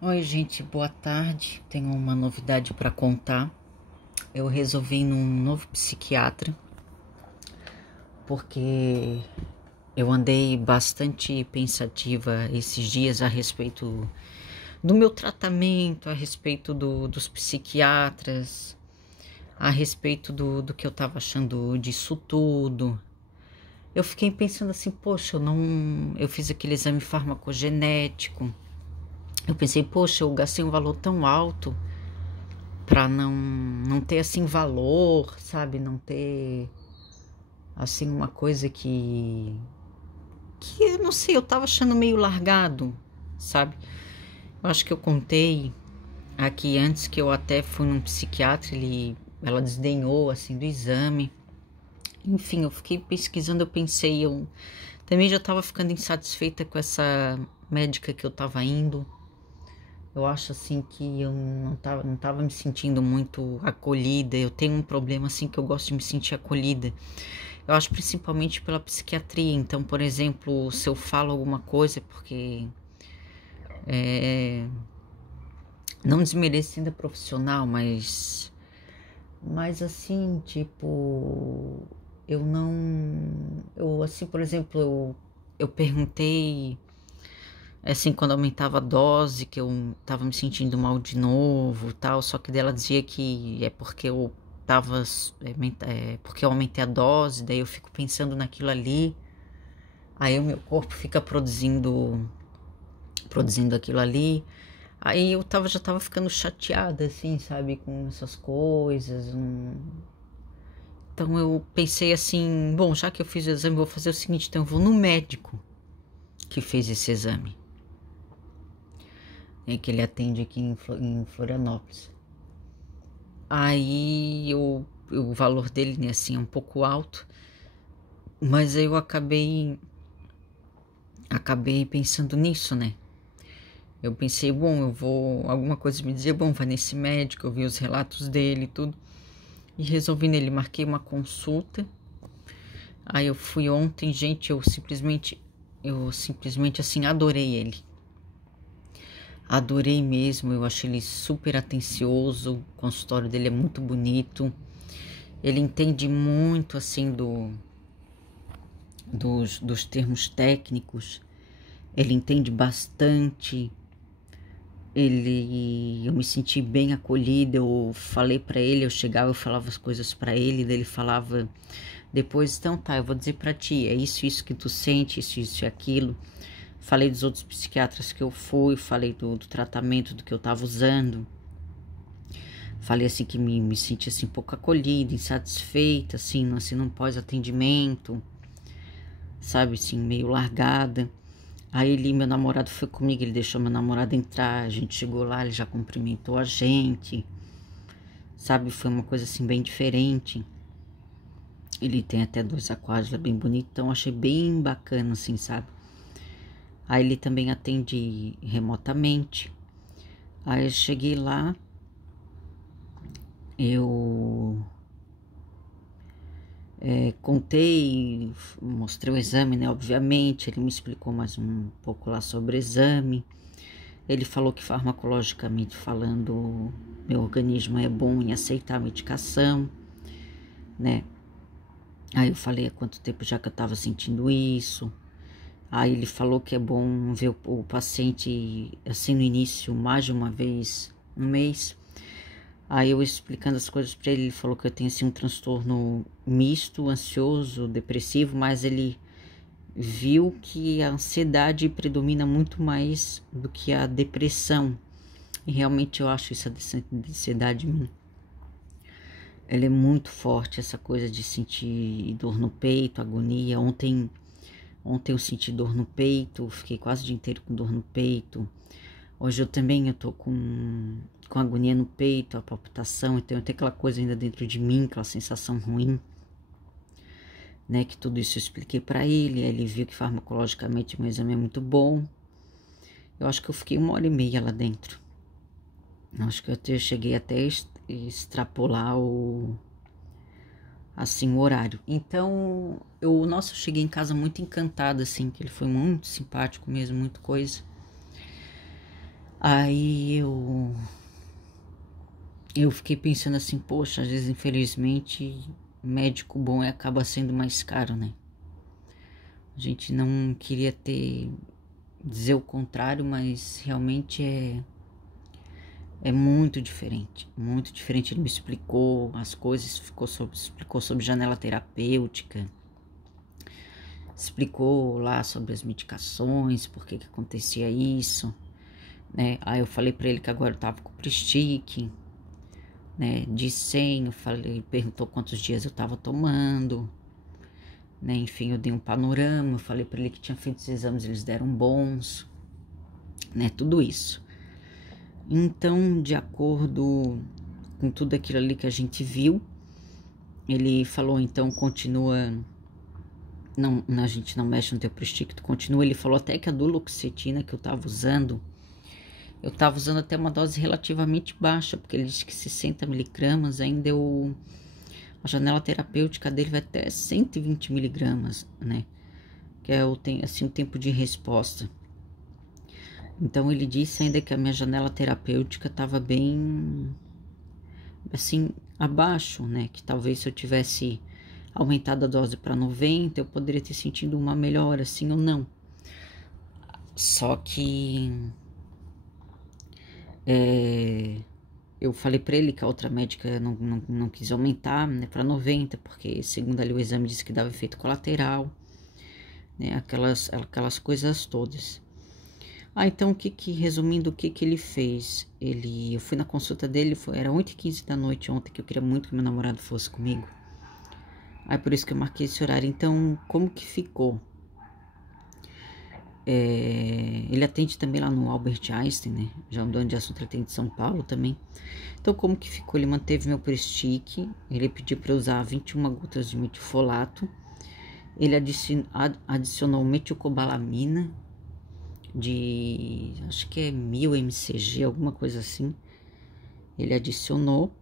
Oi, gente, boa tarde. Tenho uma novidade para contar. Eu resolvi ir num novo psiquiatra porque eu andei bastante pensativa esses dias a respeito do meu tratamento, a respeito dos psiquiatras, a respeito do que eu tava achando disso tudo. Eu fiquei pensando assim, poxa, eu fiz aquele exame farmacogenético. Eu pensei, poxa, eu gastei um valor tão alto para não ter assim valor, sabe? Não ter assim uma coisa que eu não sei, eu tava achando meio largado, sabe? Eu acho que eu contei aqui antes que eu até fui num psiquiatra, ela desdenhou assim do exame. Enfim, eu fiquei pesquisando, eu pensei, eu também já tava ficando insatisfeita com essa médica que eu tava indo. Eu acho assim que eu não tava me sentindo muito acolhida. Eu tenho um problema assim que eu gosto de me sentir acolhida. Eu acho principalmente pela psiquiatria. Então, por exemplo, se eu falo alguma coisa, porque não desmerecendo a profissional, mas assim, tipo, eu não, eu assim, por exemplo, eu perguntei assim, quando aumentava a dose, que eu tava me sentindo mal de novo, tal, só que dela dizia que é porque eu tava, porque eu aumentei a dose, daí eu fico pensando naquilo ali, aí o meu corpo fica produzindo aquilo ali, aí já tava ficando chateada, assim, sabe, com essas coisas, então eu pensei assim, bom, já que eu fiz o exame, vou fazer o seguinte, então eu vou no médico que fez esse exame, né, que ele atende aqui em Florianópolis. Aí o valor dele, né, assim, é um pouco alto, mas aí eu acabei pensando nisso, né? Eu pensei, bom, alguma coisa me dizia, bom, vai nesse médico, eu vi os relatos dele e tudo, e resolvi nele, marquei uma consulta. Aí eu fui ontem, gente, eu simplesmente assim adorei ele. Adorei mesmo, eu achei ele super atencioso, o consultório dele é muito bonito. Ele entende muito assim dos termos técnicos, ele entende bastante, eu me senti bem acolhida, eu falei para ele, eu chegava, eu falava as coisas para ele, daí ele falava, depois, então tá, eu vou dizer para ti, é isso que tu sente, isso e aquilo. Falei dos outros psiquiatras que eu fui, falei do tratamento, do que eu tava usando. Falei assim que me senti assim um pouco acolhida, insatisfeita, assim num pós-atendimento, sabe, assim, meio largada. Aí meu namorado foi comigo, ele deixou meu namorado entrar, a gente chegou lá, ele já cumprimentou a gente, sabe, foi uma coisa assim bem diferente. Ele tem até 2 aquários, é bem bonito, então achei bem bacana, assim, sabe. Aí ele também atende remotamente. Aí eu cheguei lá, eu contei, mostrei o exame, né? Obviamente, ele me explicou mais um pouco lá sobre o exame. Ele falou que farmacologicamente falando, meu organismo é bom em aceitar a medicação, né? Aí eu falei há quanto tempo já que eu tava sentindo isso. Aí ele falou que é bom ver o paciente assim no início, mais de uma vez no mês. Aí eu explicando as coisas para ele, ele falou que eu tenho assim um transtorno misto, ansioso, depressivo, mas ele viu que a ansiedade predomina muito mais do que a depressão. E realmente eu acho essa ansiedade em mim. Ela é muito forte, essa coisa de sentir dor no peito, agonia. Ontem eu senti dor no peito, fiquei quase o dia inteiro com dor no peito. Hoje eu tô com agonia no peito, a palpitação, então eu tenho aquela coisa ainda dentro de mim, aquela sensação ruim, né? Que tudo isso eu expliquei pra ele, ele viu que farmacologicamente o meu exame é muito bom. Eu acho que eu fiquei 1 hora e meia lá dentro. Eu acho que eu cheguei até a extrapolar o horário. Então, eu cheguei em casa muito encantada, assim, que ele foi muito simpático mesmo, muito coisa. Aí eu fiquei pensando assim, poxa, às vezes infelizmente médico bom acaba sendo mais caro, né? A gente não queria dizer o contrário, mas realmente é muito diferente, muito diferente. Ele me explicou as coisas, explicou sobre janela terapêutica, explicou lá sobre as medicações, por que acontecia isso, né? Aí eu falei para ele que agora eu tava com Pristic, né? De 100, eu falei, perguntou quantos dias eu tava tomando, né? Enfim, eu dei um panorama, eu falei para ele que tinha feito os exames, eles deram bons, né? Tudo isso. Então, de acordo com tudo aquilo ali que a gente viu, ele falou, então continua, não, a gente não mexe no teu Pristic, tu continua. Ele falou até que a duloxetina que eu tava usando até uma dose relativamente baixa, porque ele disse que 60 miligramas ainda a janela terapêutica dele vai até 120 miligramas, né? Que é o tempo de resposta. Então ele disse ainda que a minha janela terapêutica estava bem, assim, abaixo, né? Que talvez se eu tivesse aumentado a dose para 90, eu poderia ter sentido uma melhora, sim ou não. Só que eu falei para ele que a outra médica não quis aumentar, né, para 90, porque segundo ali o exame disse que dava efeito colateral, né, aquelas coisas todas. Então resumindo, o que ele fez? Eu fui na consulta dele, era 8h15 da noite ontem, que eu queria muito que meu namorado fosse comigo. Aí por isso que eu marquei esse horário. Então, como que ficou? Ele atende também lá no Albert Einstein, né? Já mudando de assunto, ele atende de São Paulo também. Então, como que ficou? Ele manteve meu Pristic, ele pediu para usar 21 gotas de metilfolato, ele adicionou metilcobalamina de, acho que é 1000 mcg, alguma coisa assim. Ele adicionou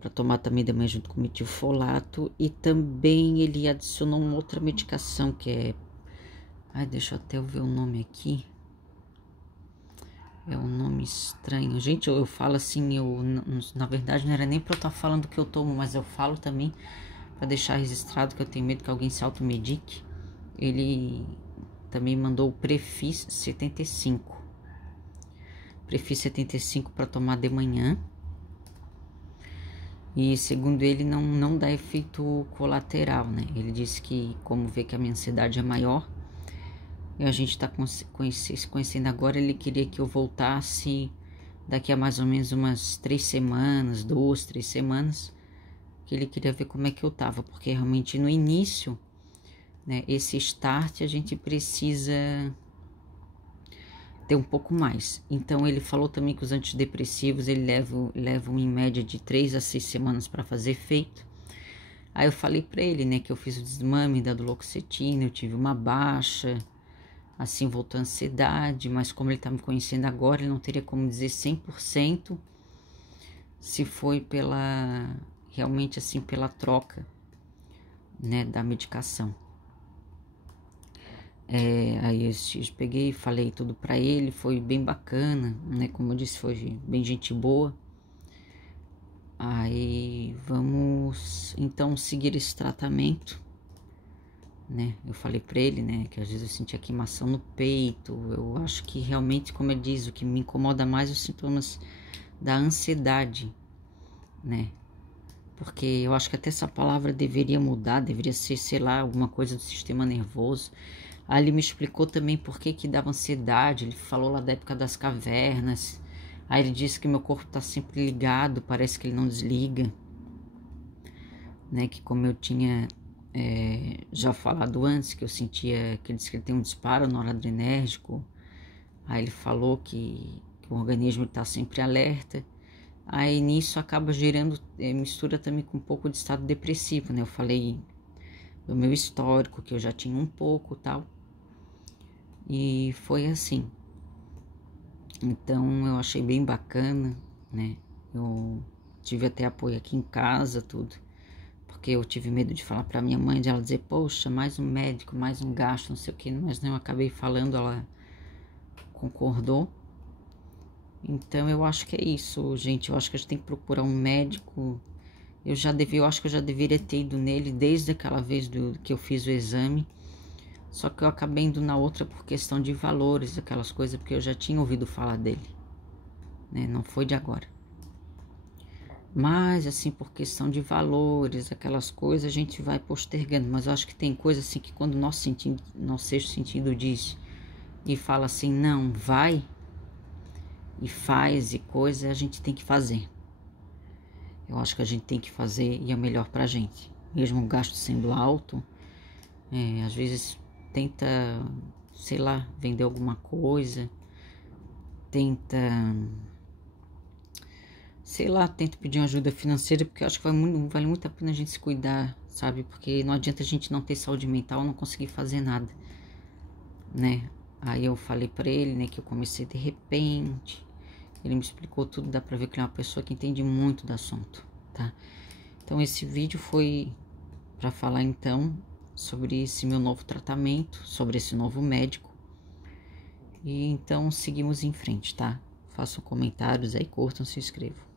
para tomar também de manhã junto com metilfolato, e também ele adicionou uma outra medicação que é, deixa eu até ver o nome aqui. É um nome estranho. Gente, eu falo assim, na verdade não era nem pra eu estar falando que eu tomo, mas eu falo também pra deixar registrado que eu tenho medo que alguém se automedique. Ele também mandou o Prefis 75. Prefis 75 para tomar de manhã. E segundo ele, não dá efeito colateral, né? Ele disse que, como vê que a minha ansiedade é maior, e a gente tá se conhecendo agora, ele queria que eu voltasse daqui a mais ou menos umas 3 semanas, 2, 3 semanas, que ele queria ver como é que eu tava, porque realmente no início, né, esse start a gente precisa ter um pouco mais. Então ele falou também que os antidepressivos ele levam em média de 3 a 6 semanas para fazer efeito. Aí eu falei para ele, né, que eu fiz o desmame da duloxetina, eu tive uma baixa, assim voltou a ansiedade, mas como ele tá me conhecendo agora, ele não teria como dizer 100% se foi realmente assim, pela troca, né, da medicação. Aí eu peguei e falei tudo pra ele, foi bem bacana, né, como eu disse, foi bem gente boa. Aí vamos então seguir esse tratamento, né? Eu falei pra ele, né, que às vezes eu sentia queimação no peito. Eu acho que realmente, como ele diz, o que me incomoda mais é os sintomas da ansiedade, né? Porque eu acho que até essa palavra deveria mudar, deveria ser, sei lá, alguma coisa do sistema nervoso. Aí ele me explicou também por que dava ansiedade. Ele falou lá da época das cavernas. Aí ele disse que meu corpo tá sempre ligado, parece que ele não desliga, né? Que como eu tinha já falado antes, que eu sentia, que ele disse que ele tem um disparo noradrenérgico. Aí ele falou que o organismo está sempre alerta. Aí nisso acaba gerando, mistura também com um pouco de estado depressivo, né? Eu falei do meu histórico, que eu já tinha um pouco tal. E foi assim. Então eu achei bem bacana, né? Eu tive até apoio aqui em casa, tudo. Porque eu tive medo de falar pra minha mãe, de ela dizer, poxa, mais um médico, mais um gasto, não sei o que. Mas não, eu acabei falando, ela concordou. Então eu acho que é isso, gente. Eu acho que a gente tem que procurar um médico. Eu acho que eu já deveria ter ido nele desde aquela vez que eu fiz o exame. Só que eu acabei indo na outra por questão de valores, aquelas coisas, porque eu já tinha ouvido falar dele, né? Não foi de agora. Mas, assim, por questão de valores, aquelas coisas, a gente vai postergando. Mas eu acho que tem coisa assim que quando nosso sexto sentido diz e fala assim, não, vai e faz e coisa, a gente tem que fazer. Eu acho que a gente tem que fazer e é melhor pra gente. Mesmo o gasto sendo alto, às vezes tenta, sei lá, vender alguma coisa, tenta, sei lá, tenta pedir uma ajuda financeira, porque eu acho que vale muito a pena a gente se cuidar, sabe? Porque não adianta a gente não ter saúde mental, não conseguir fazer nada, né? Aí eu falei pra ele, né, que eu comecei de repente, ele me explicou tudo, dá pra ver que ele é uma pessoa que entende muito do assunto, tá? Então esse vídeo foi pra falar então sobre esse meu novo tratamento, sobre esse novo médico. E então seguimos em frente, tá? Façam comentários aí, curtam, se inscrevam.